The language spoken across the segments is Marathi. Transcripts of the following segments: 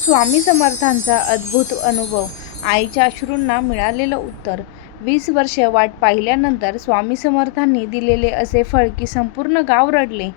स्वामी समर्थांचा अद्भुत अनुभव. आईच्या अश्रूंना मिळालेलं उत्तर. 20 वर्षे वाट पाहिल्यानंतर स्वामी समर्थांनी दिलेले असे फळ की संपूर्ण गाव रडले.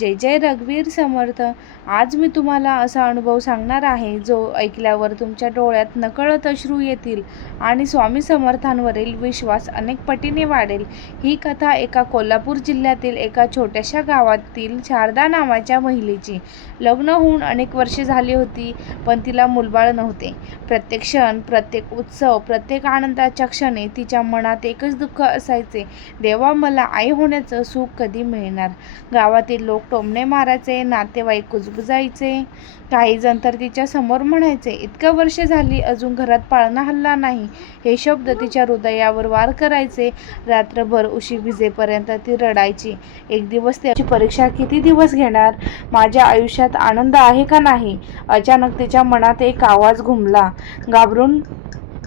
जय जय रघुवीर समर्थ. आज मी तुम्हाला असा अनुभव सांगणार आहे जो ऐकल्यावर तुमच्या डोळ्यात नकळत अश्रू येतील आणि स्वामी समर्थांवरील विश्वास अनेक पटीने वाढेल. ही कथा एका कोल्हापूर जिल्ह्यातील एका छोट्याशा गावातील शारदा नावाच्या महिलेची. लग्न होऊन अनेक वर्षे झाली होती, पण तिला मूलबाळ नव्हते. प्रत्येक क्षण, प्रत्येक उत्सव, प्रत्येक आनंदाच्या क्षणी तिच्या मनात एकच दुःख असायचे, देवा मला आई होण्याचं सुख कधी मिळणार. गावातील लोक टोमणे मारायचे, नातेवाईक कुजबुजायचे, काही जण तर तिच्या समोर म्हणायचे, इतकं वर्ष झाली अजून घरात पाळणा हल्ला नाही. हे शब्द तिच्या हृदयावर वार करायचे. रात्रभर उशी भिजेपर्यंत ती रडायची. एक दिवस त्याची परीक्षा किती दिवस घेणार, माझ्या आयुष्यात आनंद आहे का नाही. अचानक तिच्या मनात एक आवाज घुमला,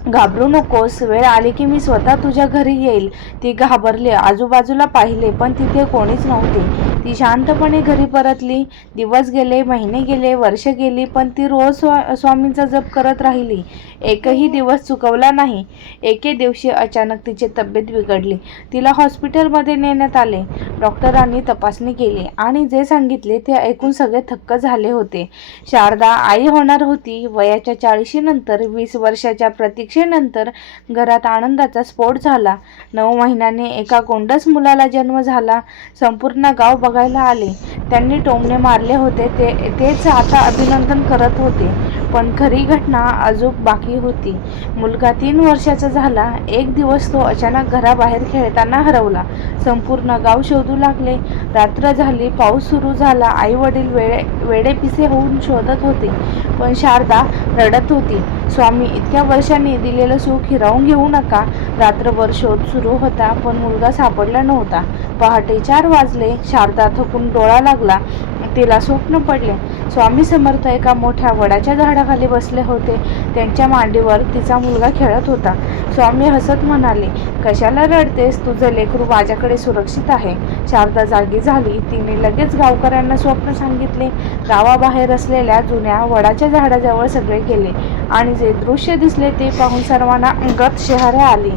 घाबरू नकोस, वेळ आली की मी स्वतः तुझ्या घरी येईल. ती घाबरली, आजूबाजूला पाहिले पण तिथे कोणीच नव्हते. ती शांतपणे घरी परतली. दिवस गेले, महिने गेले, वर्ष गेली, पण ती रोज स्वामींचा जप करत राहिली. एकही दिवस चुकवला नाही. एके दिवशी अचानक तिची तब्येत बिघडली. तिला हॉस्पिटलमध्ये नेण्यात आले. डॉक्टरांनी तपासणी केली आणि जे सांगितले ते ऐकून सगळे थक्क झाले होते. शारदा आई होणार होती. वयाच्या 40 नंतर 20 वर्षाच्या प्रतीक्षेनंतर घरात आनंदाचा स्फोट झाला. 9 महिन्यांनी एका गोंडस मुलाला जन्म झाला. संपूर्ण गाव बघायला आले. त्यांनी टोमणे मारले होते, तेच आता अभिनंदन करत होते. पण खरी घटना अजून बाकी होती. मुलगा 3 वर्षाचा झाला. एक दिवस तो अचानक घराबाहेर खेळताना हरवला. संपूर्ण गाव शोधू लागले. रात्र झाली, पाऊस सुरू झाला. आई वडील वेडेपिसे होऊन शोधत होते, पण शारदा रडत होती, स्वामी इतक्या वर्षांनी दिलेलं सुख हिरावून घेऊ नका. रात्रभर शोध सुरू होता, पण मुलगा सापडला नव्हता. पहाटे 4 वाजले. शारदा थकून डोळा लागला. तिला स्वप्न पडले. स्वामी समर्थ एका मोठ्या वडाच्या झाडाखाली बसले होते. त्यांच्या मांडीवर तिचा मुलगा खेळत होता. स्वामी हसत म्हणाले, कशाला रडतेस, तुझं लेकरू माझ्याकडे सुरक्षित आहे. शारदा जागी झाली. तिने लगेच गावकऱ्यांना स्वप्न सांगितले. गावाबाहेर असलेल्या जुन्या वडाच्या झाडाजवळ सगळे गेले आणि जे दृश्य दिसले ते पाहून सर्वांना अंगात शहारे आली.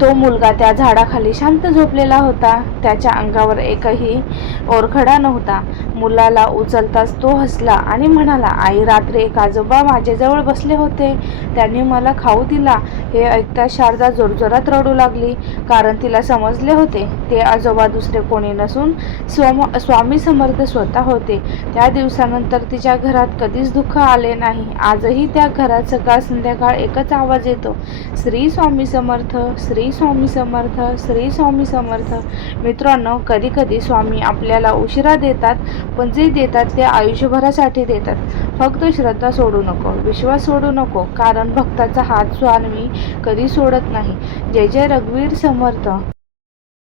तो मुलगा त्या झाडाखाली शांत झोपलेला होता. त्याच्या अंगावर एकही ओरखडा नव्हता. मुलाला उचलताच तो हसला आणि म्हणाला, आई, रात्री एक आजोबा माझ्याजवळ बसले होते, त्यांनी मला खाऊ दिला. हे ऐकता शारदा जोरजोरात रडू लागली, कारण तिला समजले होते ते आजोबा दुसरे कोणी नसून स्वामी समर्थ स्वतः होते. त्या दिवसानंतर तिच्या घरात कधीच दुःख आले नाही. आजही त्या घरात सकाळ संध्याकाळ एकच आवाज येतो, श्री स्वामी समर्थ, श्री स्वामी समर्थ, श्री स्वामी समर्थ. मित्रांनो, कधी कधी स्वामी आपल्याला उशिरा देतात, पण जे देतात ते आयुष्यभरासाठी देतात. फक्त श्रद्धा सोडू नको, विश्वास सोडू नको, कारण भक्ताचा हात स्वामी कधी सोडत नाही. जय जय रघुवीर समर्थ.